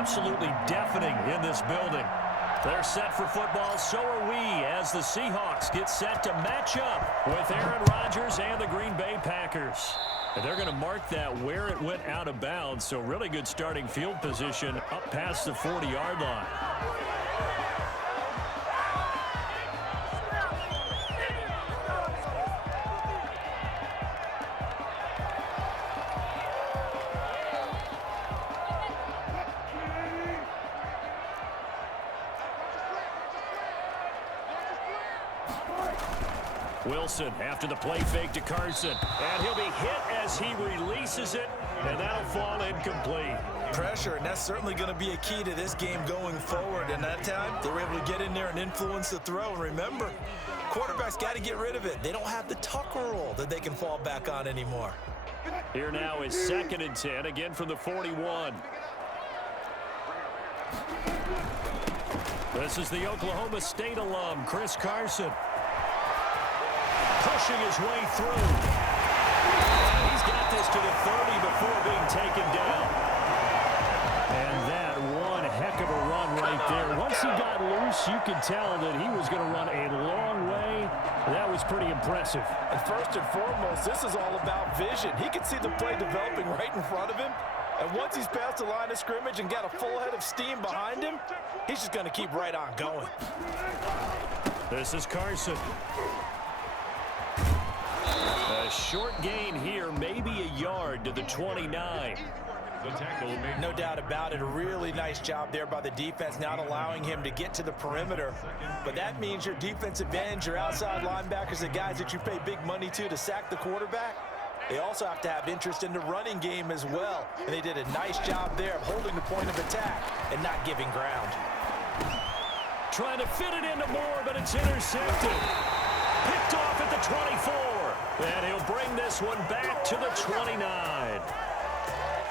absolutely deafening in this building. They're set for football, so are we, as the Seahawks get set to match up with Aaron Rodgers and the Green Bay Packers. And they're going to mark that where it went out of bounds, so really good starting field position up past the 40-yard line. Wilson after the play fake to Carson. And he'll be hit as he releases it, and that'll fall incomplete. Pressure, and that's certainly going to be a key to this game going forward. And that time, they were able to get in there and influence the throw. And remember, quarterbacks got to get rid of it. They don't have the tucker roll that they can fall back on anymore. Here now is 2nd and 10, again from the 41. This is the Oklahoma State alum, Chris Carson. Pushing his way through. He's got this to the 30 before being taken down. And that one heck of a run right there. Once he got loose, you could tell that he was going to run a long way. That was pretty impressive. And first and foremost, this is all about vision. He can see the play developing right in front of him. And once he's past the line of scrimmage and got a full head of steam behind him, he's just going to keep right on going. This is Carson. A short gain here, maybe a yard to the 29. No doubt about it. A really nice job there by the defense, not allowing him to get to the perimeter. But that means your defensive ends, your outside linebackers, the guys that you pay big money to sack the quarterback, they also have to have interest in the running game as well. And they did a nice job there of holding the point of attack and not giving ground. Trying to fit it into Moore, but it's intercepted. Picked off at the 24. And he'll bring this one back to the 29.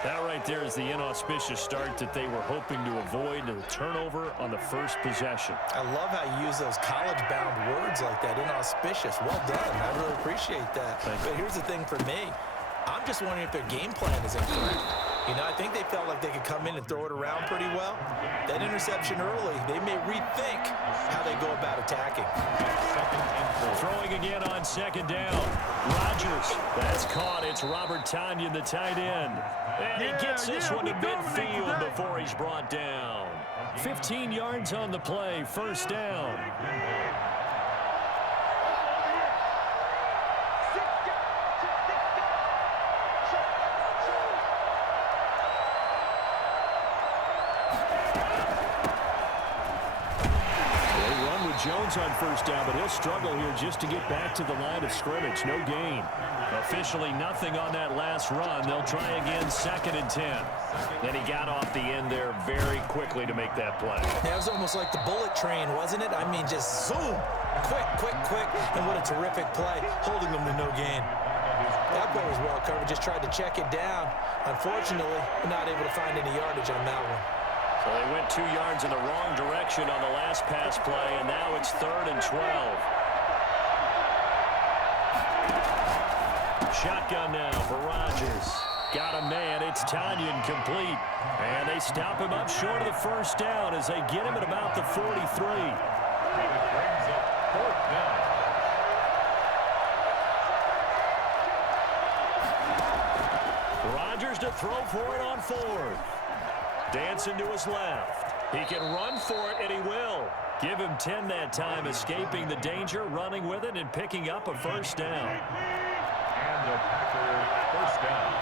That right there is the inauspicious start that they were hoping to avoid, the turnover on the first possession. I love how you use those college-bound words like that, inauspicious. Well done. I really appreciate that. But here's the thing for me. I'm just wondering if their game plan is incorrect. You know, I think they felt like they could come in and throw it around pretty well. That interception early, they may rethink how they go about attacking. Throwing again on 2nd down. Rodgers, that's caught. It's Robert Tonyan, the tight end. And he gets this one to midfield before he's brought down. 15 yards on the play, 1st down. Jones on 1st down, but he'll struggle here just to get back to the line of scrimmage. No gain. Officially nothing on that last run. They'll try again 2nd and 10. Then he got off the end there very quickly to make that play. That was almost like the bullet train, wasn't it? I mean, just zoom. Quick, quick, quick. And what a terrific play, holding them to no gain. That play was well covered. Just tried to check it down. Unfortunately, not able to find any yardage on that one. So they went 2 yards in the wrong direction on the last pass play, and now it's 3rd and 12. Shotgun now for Rodgers. Got a man. It's Tonyan complete. And they stop him up short of the 1st down as they get him at about the 43. Rodgers to throw for it on 4th. Dancing to his left. He can run for it, and he will. Give him 10 that time, escaping the danger, running with it, and picking up a 1st down. And the Packers 1st down.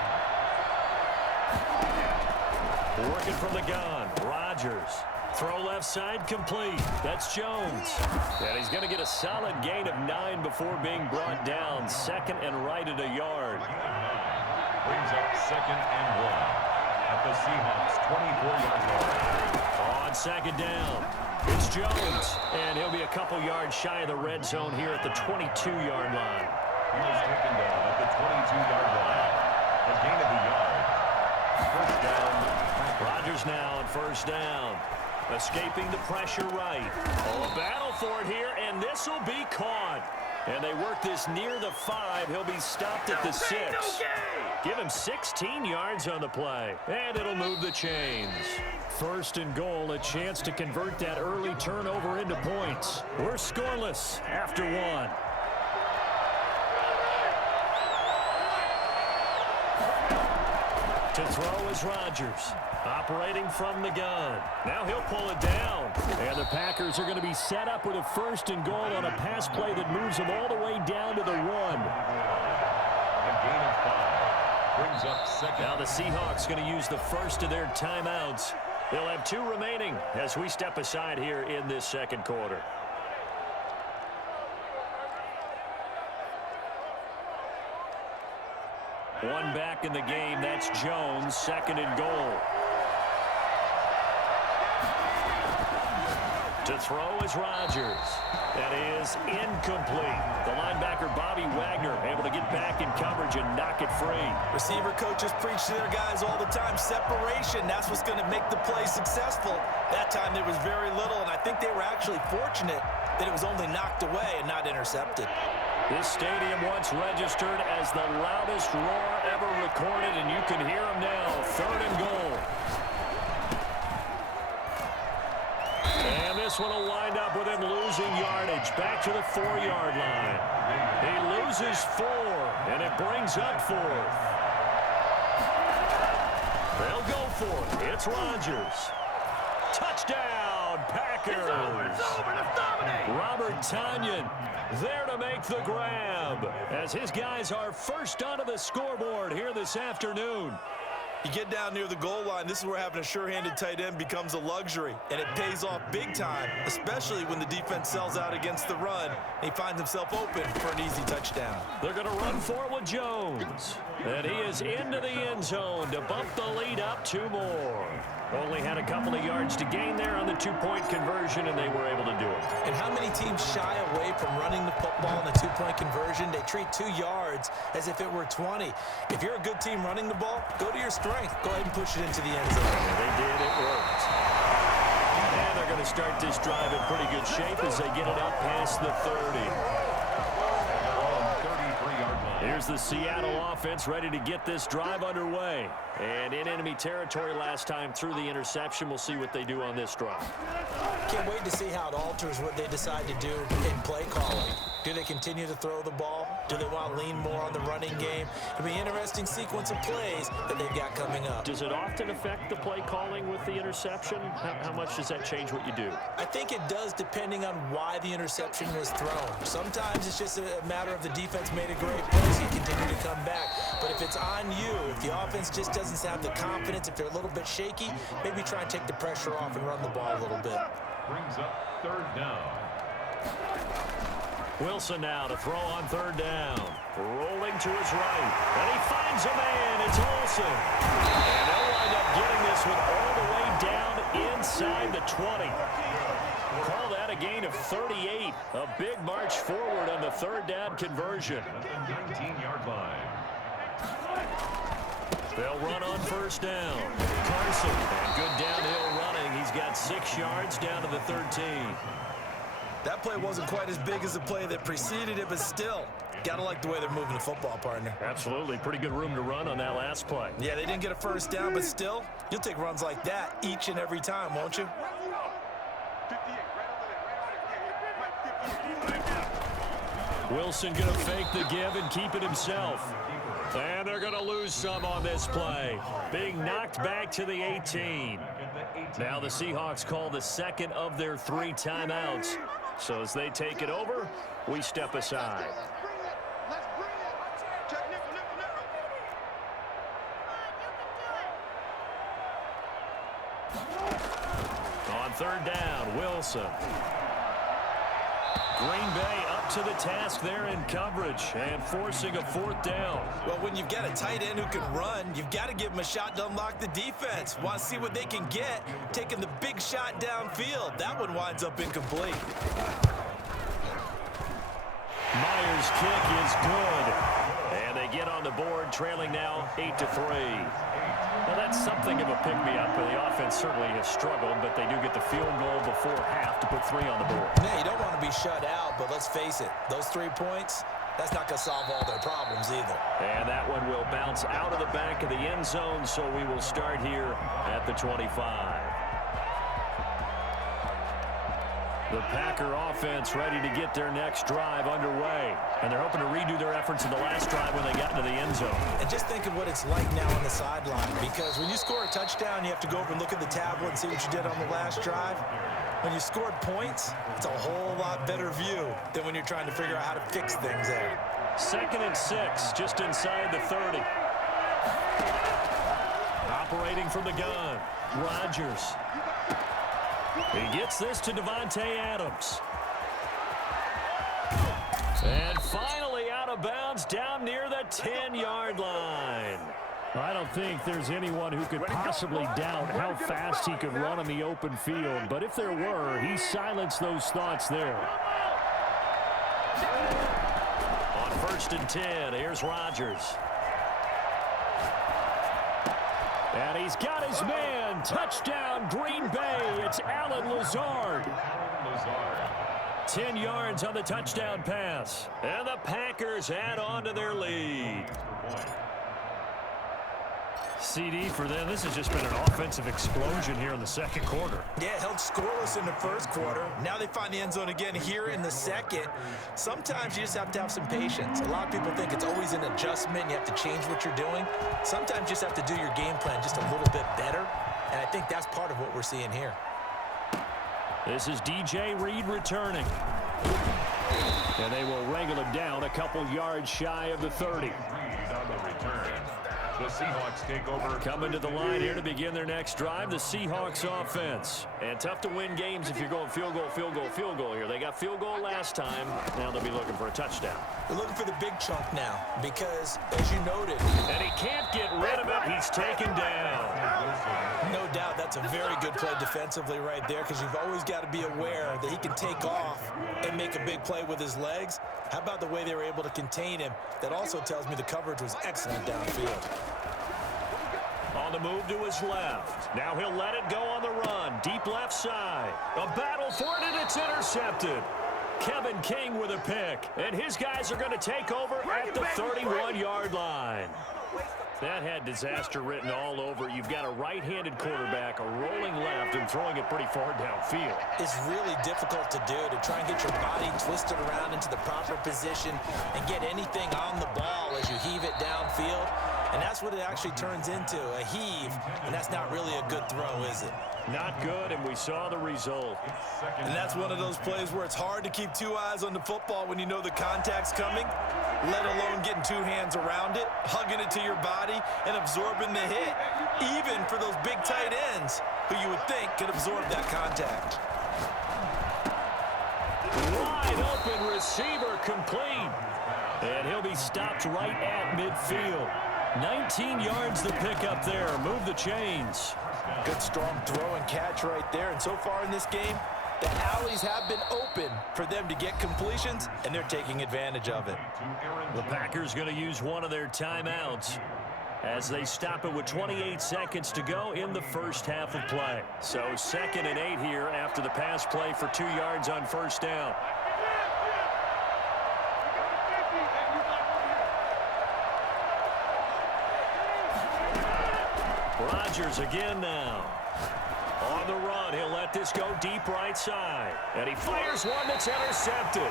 Working from the gun, Rodgers. Throw left side complete. That's Jones. And he's going to get a solid gain of 9 before being brought down. 2nd and right at a yard. Brings up 2nd and 1. At the Seahawks 24-yard line. On 2nd down, it's Jones. And he'll be a couple yards shy of the red zone here at the 22-yard line. He was taken down at the 22-yard line. A gain of a yard. 1st down. Rodgers now on 1st down. Escaping the pressure right. Oh, a battle for it here, and this will be caught. And they work this near the 5. He'll be stopped at the 6. Give him 16 yards on the play. And it'll move the chains. First and goal, a chance to convert that early turnover into points. We're scoreless after 1. To throw is Rodgers, operating from the gun. Now he'll pull it down. And the Packers are going to be set up with a first and goal on a pass play that moves them all the way down to the 1. A gain of 5. Brings up second. Now the Seahawks going to use the first of their timeouts. They'll have 2 remaining as we step aside here in this second quarter. One back in the game. That's Jones. Second and goal. To throw is Rodgers. That is incomplete. The linebacker, Bobby Wagner, able to get back in coverage and knock it free. Receiver coaches preach to their guys all the time. Separation, that's what's going to make the play successful. That time there was very little, and I think they were actually fortunate that it was only knocked away and not intercepted. This stadium once registered as the loudest roar ever recorded, and you can hear them now. Third and goal. And this one will wind up with him losing yardage back to the 4-yard line. He loses 4, and it brings up 4th. They'll go for it. It's Rodgers. Touchdown, Packers. Robert Tonyan there to make the grab as his guys are first onto the scoreboard here this afternoon. You get down near the goal line, this is where having a sure-handed tight end becomes a luxury, and it pays off big time, especially when the defense sells out against the run, and he finds himself open for an easy touchdown. They're going to run for it with Jones, and he is into the end zone to bump the lead up 2 more. Only had a couple of yards to gain there on the 2-point conversion, and they were able to do it. And how many teams shy away from running the football in the 2-point conversion? They treat 2 yards as if it were 20. If you're a good team running the ball, go to your strength. Go ahead and push it into the end zone. They did. It worked. And they're going to start this drive in pretty good shape as they get it up past the 30. Here's the Seattle offense ready to get this drive underway. And in enemy territory last time through the interception. We'll see what they do on this drive. Can't wait to see how it alters what they decide to do in play calling. Do they continue to throw the ball? Do they want to lean more on the running game? It'll be an interesting sequence of plays that they've got coming up. Does it often affect the play calling with the interception? How much does that change what you do? I think it does, depending on why the interception was thrown. Sometimes it's just a matter of the defense made a great play, so you continue to come back. But if it's on you, if the offense just doesn't have the confidence, if they're a little bit shaky, maybe try and take the pressure off and run the ball a little bit. Brings up 3rd down. Wilson now to throw on 3rd down. Rolling to his right. And he finds a man. It's Olsen. And they'll wind up getting this one all the way down inside the 20. Call that a gain of 38. A big march forward on the 3rd down conversion. At the 19-yard line. They'll run on 1st down. Carson, and good downhill running. He's got 6 yards down to the 13. That play wasn't quite as big as the play that preceded it, but still, gotta like the way they're moving the football, partner. Absolutely. Pretty good room to run on that last play. Yeah, they didn't get a 1st down, but still, you'll take runs like that each and every time, won't you? Wilson going to fake the give and keep it himself. And they're going to lose some on this play. Being knocked back to the 18. Now the Seahawks call the second of their 3 timeouts. So as they take it over, we step aside. On 3rd down, Wilson. Green Bay up to the task there in coverage and forcing a 4th down. Well, when you've got a tight end who can run, you've got to give him a shot to unlock the defense. Want to see what they can get, taking the big shot downfield. That one winds up incomplete. Myers' kick is good. And they get on the board, trailing now 8-3. Well, that's something of a pick-me-up. The offense certainly has struggled, but they do get the field goal before half to put 3 on the board. Yeah, you don't want to be shut out, but let's face it, those 3 points, that's not going to solve all their problems either. And that one will bounce out of the back of the end zone, so we will start here at the 25. The Packer offense ready to get their next drive underway. And they're hoping to redo their efforts in the last drive when they got into the end zone. And just think of what it's like now on the sideline, because when you score a touchdown, you have to go over and look at the tablet and see what you did on the last drive. When you scored points, it's a whole lot better view than when you're trying to figure out how to fix things there. 2nd and 6, just inside the 30. Operating from the gun, Rodgers. He gets this to Davante Adams. And finally out of bounds down near the 10-yard line. I don't think there's anyone who could possibly doubt how fast he could run on the open field. But if there were, he silenced those thoughts there. On 1st and 10, here's Rodgers. And he's got his man. Touchdown, Green Bay. It's Allen Lazard. 10 yards on the touchdown pass. And the Packers add on to their lead. CD for them. This has just been an offensive explosion here in the 2nd quarter. Yeah, held scoreless in the 1st quarter. Now they find the end zone again here in the 2nd. Sometimes you just have to have some patience. A lot of people think it's always an adjustment. You have to change what you're doing. Sometimes you just have to do your game plan just a little bit better. And I think that's part of what we're seeing here. This is DJ Reed returning. And they will wrangle him down a couple yards shy of the 30. On the return. The Seahawks take over. Coming to the line here to begin their next drive, the Seahawks offense. And tough to win games if you're going field goal, field goal, field goal here. They got field goal last time. Now they'll be looking for a touchdown. They're looking for the big chunk now because, as you noted, and he can't get rid of it. He's taken down. No doubt that's a very good play defensively right there, because you've always got to be aware that he can take off and make a big play with his legs. How about the way they were able to contain him? That also tells me the coverage was excellent downfield. On the move to his left. Now he'll let it go on the run. Deep left side. A battle for it, and it's intercepted. Kevin King with a pick. And his guys are going to take over at the 31-yard line. That had disaster written all over. You've got a right-handed quarterback, a rolling left, and throwing it pretty far downfield. It's really difficult to do, to try and get your body twisted around into the proper position and get anything on the ball as you heave it downfield. And that's what it actually turns into, a heave. And that's not really a good throw, is it? Not good, and we saw the result. And that's one of those plays where it's hard to keep 2 eyes on the football when you know the contact's coming, let alone getting 2 hands around it, hugging it to your body, and absorbing the hit, even for those big tight ends who you would think could absorb that contact. Wide open receiver complete. And he'll be stopped right at midfield. 19 yards to pick up there. Move the chains. Good strong throw and catch right there. And so far in this game, the alleys have been open for them to get completions, and they're taking advantage of it. The Packers going to use one of their timeouts as they stop it with 28 seconds to go in the first half of play. So 2nd and 8 here after the pass play for 2 yards on first down. Rodgers again now. On the run, he'll let this go deep right side. And he fires one that's intercepted.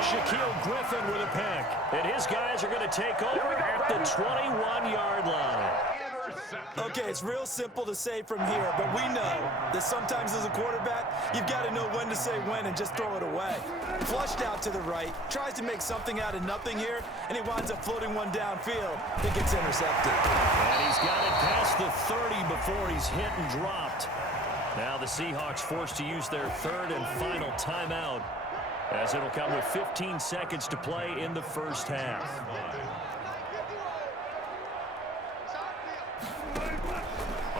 Shaquille Griffin with a pick. And his guys are going to take over at the 21-yard line. Okay, it's real simple to say from here, but we know that sometimes as a quarterback, you've got to know when to say when and just throw it away. Flushed out to the right, tries to make something out of nothing here, and he winds up floating one downfield that gets intercepted. And he's got it past the 30 before he's hit and dropped. Now the Seahawks forced to use their 3rd and final timeout, as it'll come with 15 seconds to play in the first half.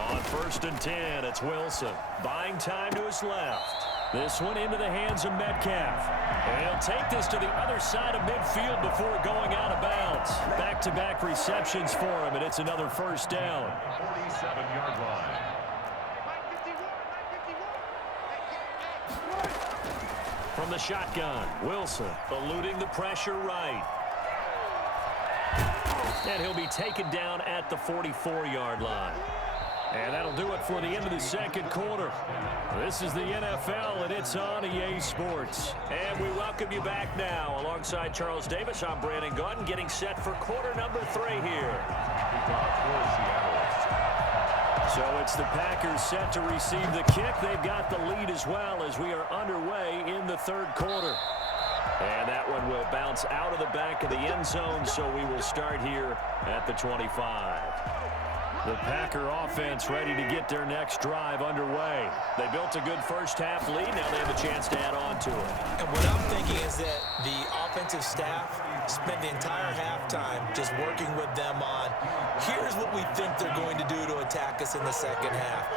On 1st and 10, it's Wilson. Buying time to his left. This one into the hands of Metcalf. And he'll take this to the other side of midfield before going out of bounds. Back-to-back receptions for him, and it's another first down. 47-yard line. From the shotgun, Wilson eluding the pressure right. And he'll be taken down at the 44-yard line. And that'll do it for the end of the second quarter. This is the NFL, and it's on EA Sports. And we welcome you back now. Alongside Charles Davis, I'm Brandon Gunn, getting set for quarter number 3 here. So it's the Packers set to receive the kick. They've got the lead as well as we are underway in the third quarter. And that one will bounce out of the back of the end zone, so we will start here at the 25. The Packer offense ready to get their next drive underway. They built a good first-half lead. Now they have a chance to add on to it. And what I'm thinking is that the offensive staff spent the entire halftime just working with them on, here's what we think they're going to do to attack us in the second half.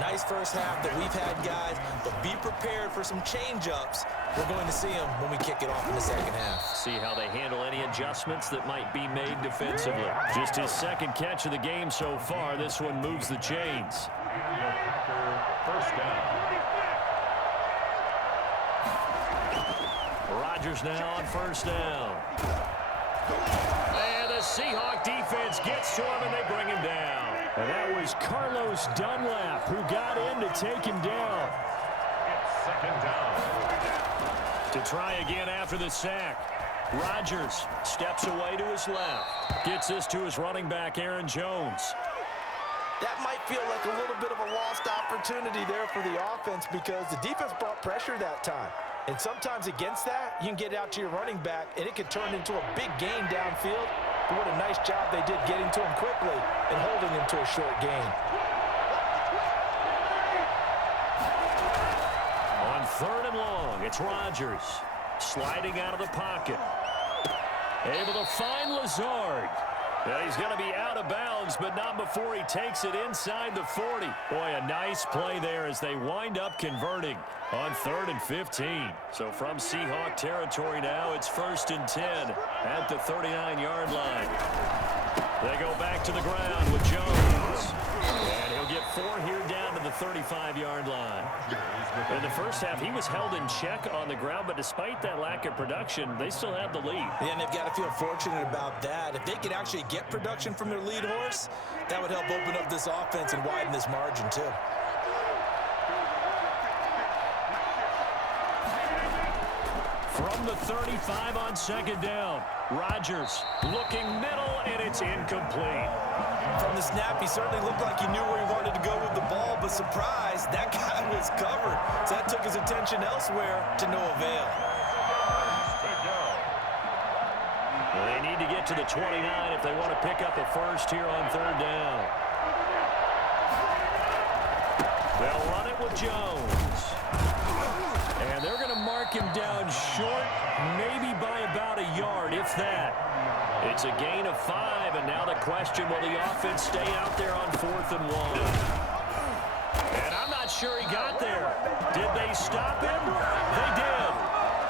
Nice first half that we've had, guys, but be prepared for some change-ups. We're going to see them when we kick it off in the second half. See how they handle any adjustments that might be made defensively. Just his second catch of the game so far. This one moves the chains. First down. Rodgers now on first down. And the Seahawk defense gets to him, and they bring him down. And that was Carlos Dunlap who got in to take him down. It's second down. To try again after the sack. Rodgers steps away to his left. Gets this to his running back, Aaron Jones. That might feel like a little bit of a lost opportunity there for the offense because the defense brought pressure that time. And sometimes against that, you can get out to your running back, and it could turn into a big gain downfield. But what a nice job they did getting to him quickly and holding him to a short gain. On third and long, it's Rodgers. Sliding out of the pocket. Able to find Lazard. Yeah, he's going to be out of bounds, but not before he takes it inside the 40. Boy, a nice play there as they wind up converting on 3rd and 15. So from Seahawk territory now, it's 1st and 10 at the 39-yard line. They go back to the ground with Jones. And he'll get 4 here down to the 35-yard line. In the first half, he was held in check on the ground, but despite that lack of production, they still have the lead. Yeah, and they've got to feel fortunate about that. If they could actually get production from their lead horse, that would help open up this offense and widen this margin, too. From the 35 on second down, Rodgers looking middle, and it's incomplete. From the snap, he certainly looked like he knew where he wanted to go with the ball, but surprise, that guy was covered. So that took his attention elsewhere to no avail. They need to get to the 29 if they want to pick up a first here on 3rd down. They'll run it with Jones. And they're going to mark him down short, maybe by about a yard, if that. It's a gain of 5, and now the question, will the offense stay out there on 4th and 1? And I'm not sure he got there. Did they stop him? They did.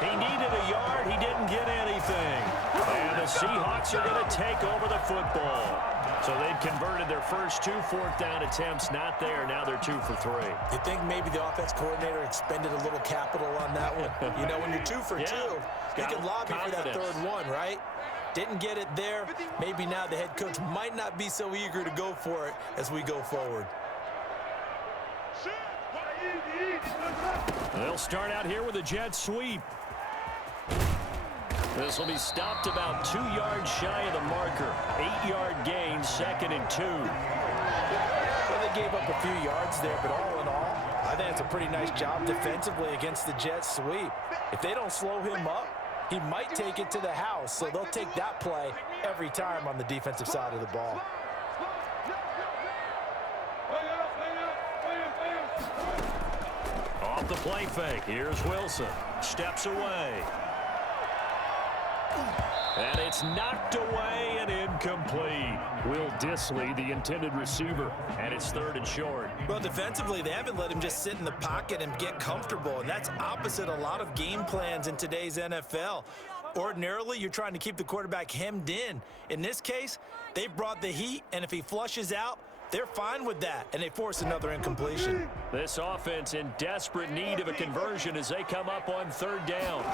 He needed a yard. He didn't get anything. And the Seahawks are going to take over the football. So they've converted their first 2 4th down attempts. Not there. Now they're 2 for 3. You think maybe the offense coordinator expended a little capital on that one? You know, when you're 2 for 2, you can lobby for that 3rd one, right? Didn't get it there. Maybe now the head coach might not be so eager to go for it as we go forward. They'll start out here with a jet sweep. This will be stopped about 2 yards shy of the marker. 8-yard gain, 2nd and 2. Well, they gave up a few yards there, but all in all, I think it's a pretty nice job defensively against the jet sweep. If they don't slow him up, he might take it to the house, so they'll take that play every time on the defensive side of the ball. Off the play fake, here's Wilson. Steps away. And it's knocked away and incomplete. Will Dissly, the intended receiver, and it's 3rd and short. Well, defensively, they haven't let him just sit in the pocket and get comfortable, and that's opposite a lot of game plans in today's NFL. Ordinarily, you're trying to keep the quarterback hemmed in. In this case, they brought the heat, and if he flushes out, they're fine with that, and they force another incompletion. This offense in desperate need of a conversion as they come up on 3rd down.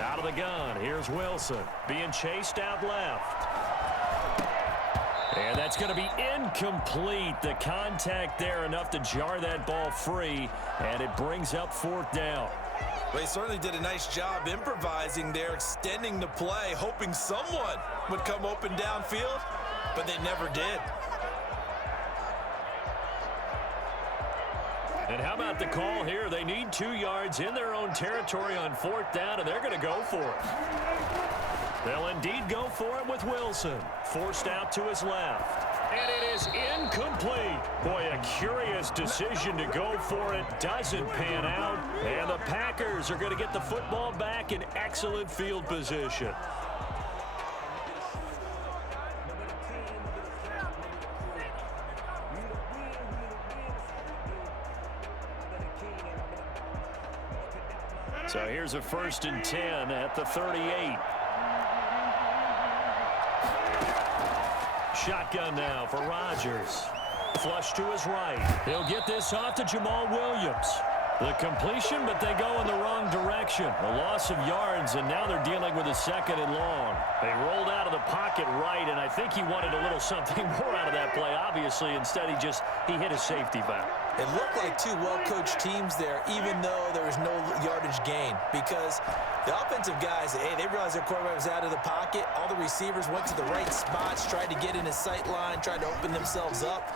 Out of the gun, here's Wilson being chased out left. And that's going to be incomplete. The contact there enough to jar that ball free, and it brings up 4th down. Well, he certainly did a nice job improvising there, extending the play, hoping someone would come open downfield, but they never did. And how about the call here? They need 2 yards in their own territory on 4th down, and they're going to go for it. They'll indeed go for it with Wilson. Forced out to his left. And it is incomplete. Boy, a curious decision to go for it. Doesn't pan out. And the Packers are going to get the football back in excellent field position. So here's a 1st and 10 at the 38. Shotgun now for Rodgers. Flush to his right. He'll get this off to Jamal Williams. The completion, but they go in the wrong direction. A loss of yards, and now they're dealing with a 2nd and long. They rolled out of the pocket right, and I think he wanted a little something more out of that play, obviously. Instead, he hit a safety back. It looked like 2 well-coached teams there, even though there was no yardage gain, because the offensive guys, hey, they realized their quarterback was out of the pocket. All the receivers went to the right spots, tried to get in his sight line, tried to open themselves up.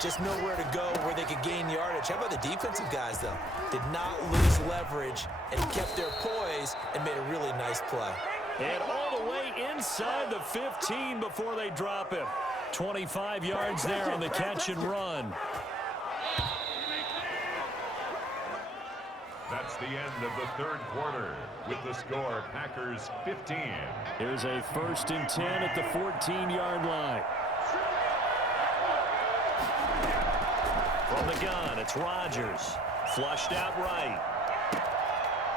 Just nowhere to go where they could gain yardage. How about the defensive guys, though? Did not lose leverage and kept their poise and made a really nice play. And all the way inside the 15 before they drop him. 25 yards there on the catch and run. That's the end of the 3rd quarter with the score Packers 15. Here's a 1st and 10 at the 14-yard line. From the gun, it's Rodgers. Flushed out right.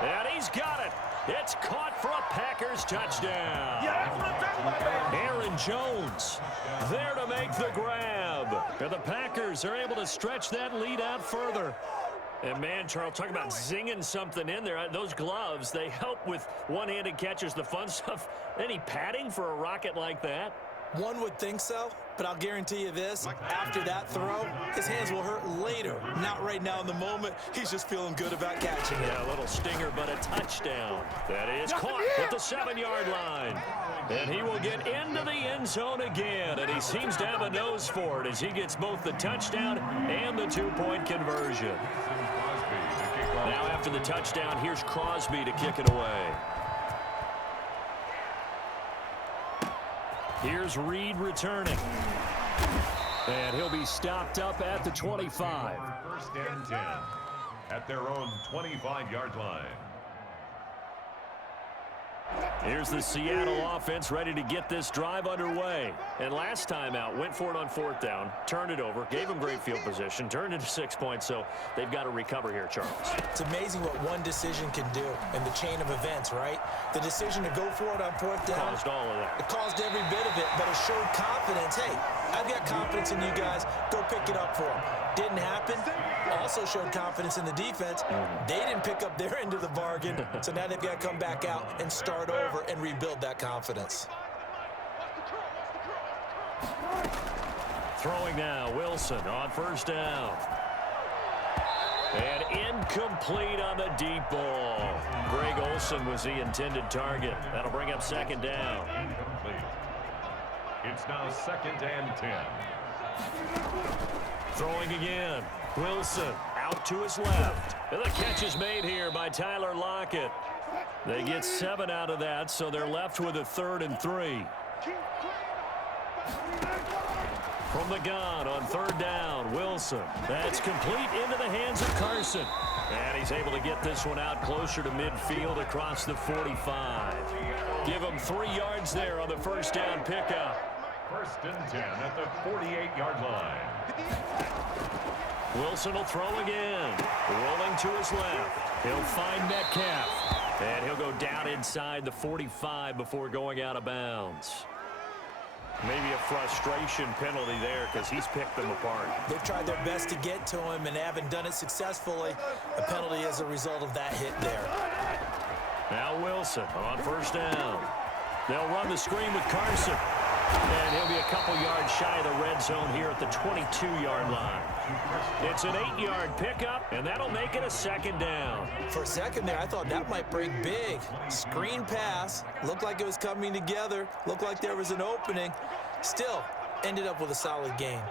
And he's got it. It's caught for a Packers touchdown. Aaron Jones there to make the grab. And the Packers are able to stretch that lead out further. And, man, Charles, talking about zinging something in there. Those gloves, they help with one-handed catches, the fun stuff. Any padding for a rocket like that? One would think so, but I'll guarantee you this. After that throw, his hands will hurt later. Not right now in the moment. He's just feeling good about catching it. Yeah, a little stinger, but a touchdown. That is caught at the 7-yard line. And he will get into the end zone again. And he seems to have a nose for it as he gets both the touchdown and the 2-point conversion. Now after the touchdown, here's Crosby to kick it away. Here's Reed returning. And he'll be stopped up at the 25. 1st and 10 at their own 25-yard line. Here's the Seattle offense ready to get this drive underway. And last time out, went for it on 4th down, turned it over, gave them great field position, turned it to 6 points, so they've got to recover here, Charles. It's amazing what one decision can do in the chain of events, right? The decision to go for it on 4th down. Caused all of that. It caused every bit of it, but it showed confidence. Hey, I've got confidence in you guys. Go pick it up for them. Didn't happen. Also showed confidence in the defense. They didn't pick up their end of the bargain, so now they've got to come back out and start over and rebuild that confidence. Throwing now, Wilson on 1st down. And incomplete on the deep ball. Greg Olsen was the intended target. That'll bring up 2nd down. Incomplete. It's now 2nd and 10. Throwing again. Wilson out to his left. And the catch is made here by Tyler Lockett. They get 7 out of that, so they're left with a 3rd and 3. From the gun on 3rd down, Wilson. That's complete into the hands of Carson. And he's able to get this one out closer to midfield across the 45. Give him 3 yards there on the first down pickup. 1st and 10 at the 48-yard line. Wilson will throw again. Rolling to his left. He'll find Metcalf. And he'll go down inside the 45 before going out of bounds. Maybe a frustration penalty there because he's picked them apart. They've tried their best to get to him and haven't done it successfully. A penalty as a result of that hit there. Now Wilson on first down. They'll run the screen with Carson. And he'll be a couple yards shy of the red zone here at the 22-yard line. It's an 8-yard pickup, and that'll make it a 2nd down. For a second there, I thought that might break big. Screen pass. Looked like it was coming together. Looked like there was an opening. Still, ended up with a solid gain.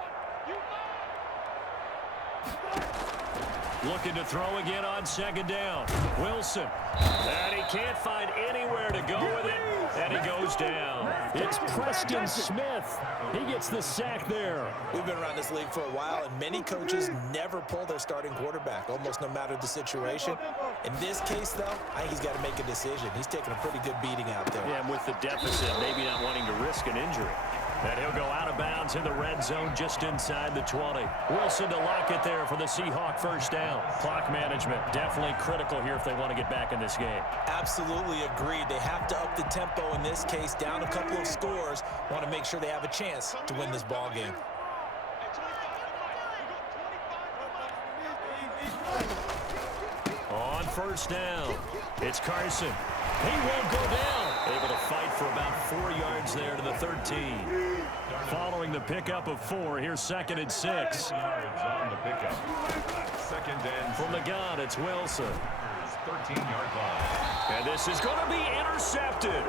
Looking to throw again on 2nd down. Wilson. And he can't find anywhere to go with it. And he goes down. It's Preston Smith. He gets the sack there. We've been around this league for a while, and many coaches never pull their starting quarterback, almost no matter the situation. In this case, though, I think he's got to make a decision. He's taking a pretty good beating out there. Yeah, and with the deficit, maybe not wanting to risk an injury. And he'll go out of bounds in the red zone just inside the 20. Wilson to lock it there for the Seahawk first down. Clock management definitely critical here if they want to get back in this game. Absolutely agreed. They have to up the tempo in this case, down a couple of scores. Want to make sure they have a chance to win this ball game. On first down, it's Carson. He won't go down. Able to fight for about 4 yards there to the 13. Following the pickup of 4, here's 2nd and 6. On the pickup. 2nd and From the gun, it's Wilson. 13-yard line. And this is going to be intercepted.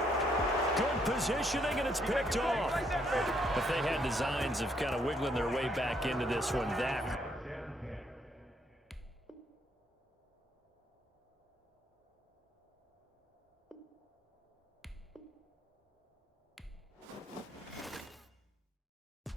Good positioning, and it's picked off. If they had designs of kind of wiggling their way back into this one, that